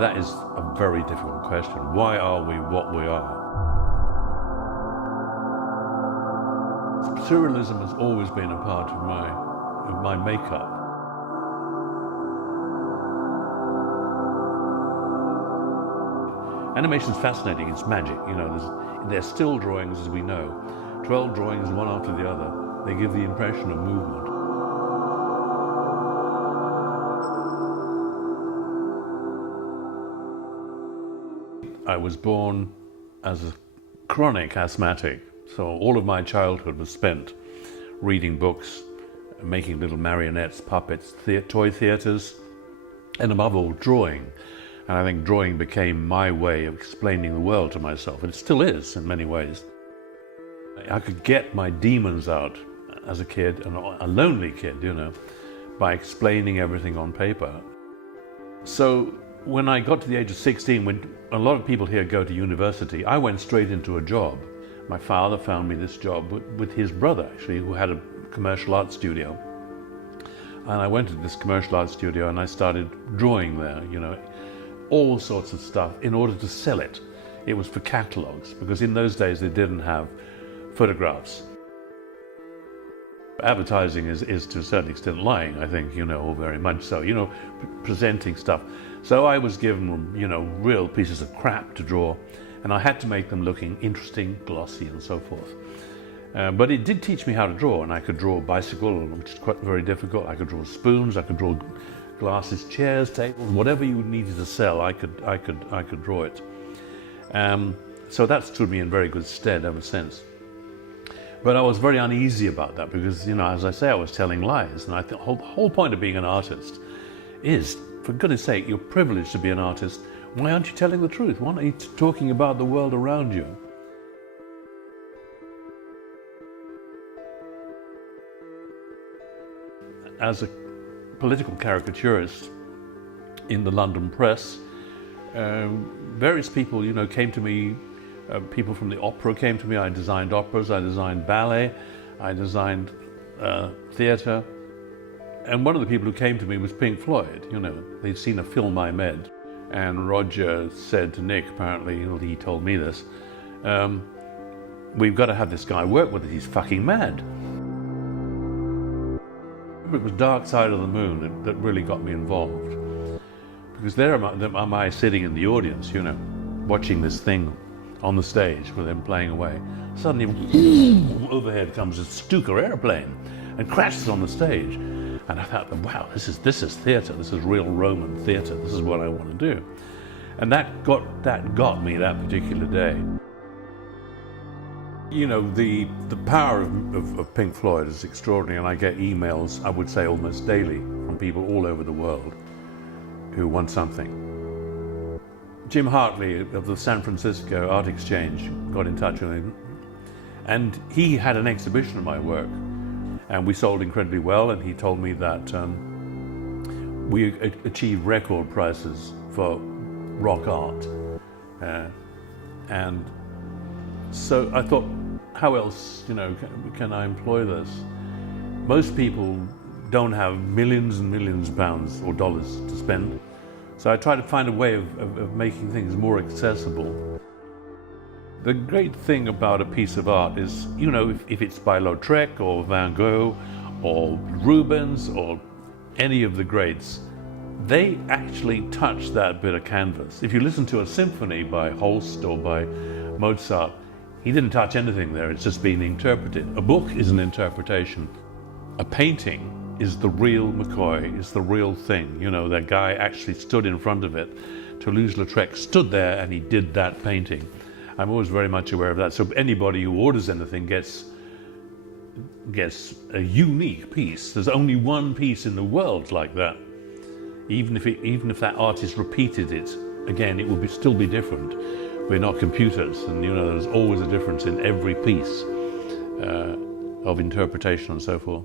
That is a very difficult question. Why are we what we are? Surrealism has always been a part of my makeup. Animation's fascinating, it's magic, you know, they're still drawings as we know. 12 drawings, one after the other. They give the impression of movement. I was born as a chronic asthmatic, so all of my childhood was spent reading books, making little marionettes, puppets, toy theatres, and above all, drawing. And I think drawing became my way of explaining the world to myself, and it still is in many ways. I could get my demons out as a kid, and a lonely kid, you know, by explaining everything on paper. So when I got to the age of 16, when a lot of people here go to university, I went straight into a job. My father found me this job with his brother, actually, who had a commercial art studio. And I went to this commercial art studio and I started drawing there, you know, all sorts of stuff in order to sell it. It was for catalogues, because in those days they didn't have photographs. Advertising is to a certain extent lying, I think, you know, or very much so, you know, presenting stuff. So I was given, you know, real pieces of crap to draw, and I had to make them looking interesting, glossy, and so forth. But it did teach me how to draw, and I could draw a bicycle, which is quite very difficult. I could draw spoons, I could draw glasses, chairs, tables, whatever you needed to sell, I could draw it. So that stood me in very good stead ever since. But I was very uneasy about that because, you know, as I say, I was telling lies, and I think the whole point of being an artist is, for goodness sake, you're privileged to be an artist. Why aren't you telling the truth? Why aren't you talking about the world around you? As a political caricaturist in the London press, various people, you know, came to me. People from the opera came to me. I designed operas, I designed ballet, I designed theatre. And one of the people who came to me was Pink Floyd, you know. They'd seen a film I made. And Roger said to Nick, apparently, he told me this, we've got to have this guy work with it, he's fucking mad. It was Dark Side of the Moon that really got me involved. Because there am I sitting in the audience, you know, watching this thing on the stage with them playing away. Suddenly, overhead comes a Stuka airplane and crashes on the stage. And I thought, wow, this is theatre. This is real Roman theatre. This is what I want to do. And that got me that particular day. You know, the power of Pink Floyd is extraordinary, and I get emails, I would say almost daily, from people all over the world who want something. Jim Hartley of the San Francisco Art Exchange got in touch with me, and he had an exhibition of my work, and we sold incredibly well, and he told me that we achieved record prices for rock art. And so I thought, how else, you know, can I employ this? Most people don't have millions and millions of pounds or dollars to spend. So I try to find a way of making things more accessible. The great thing about a piece of art is, you know, if it's by Lautrec or Van Gogh or Rubens or any of the greats, they actually touch that bit of canvas. If you listen to a symphony by Holst or by Mozart, he didn't touch anything there, it's just being interpreted. A book is an interpretation. A painting is the real McCoy, is the real thing. You know, that guy actually stood in front of it. Toulouse-Lautrec stood there and he did that painting. I'm always very much aware of that. So anybody who orders anything gets a unique piece. There's only one piece in the world like that. Even if that artist repeated it again, it would still be different. We're not computers, and you know, there's always a difference in every piece of interpretation and so forth.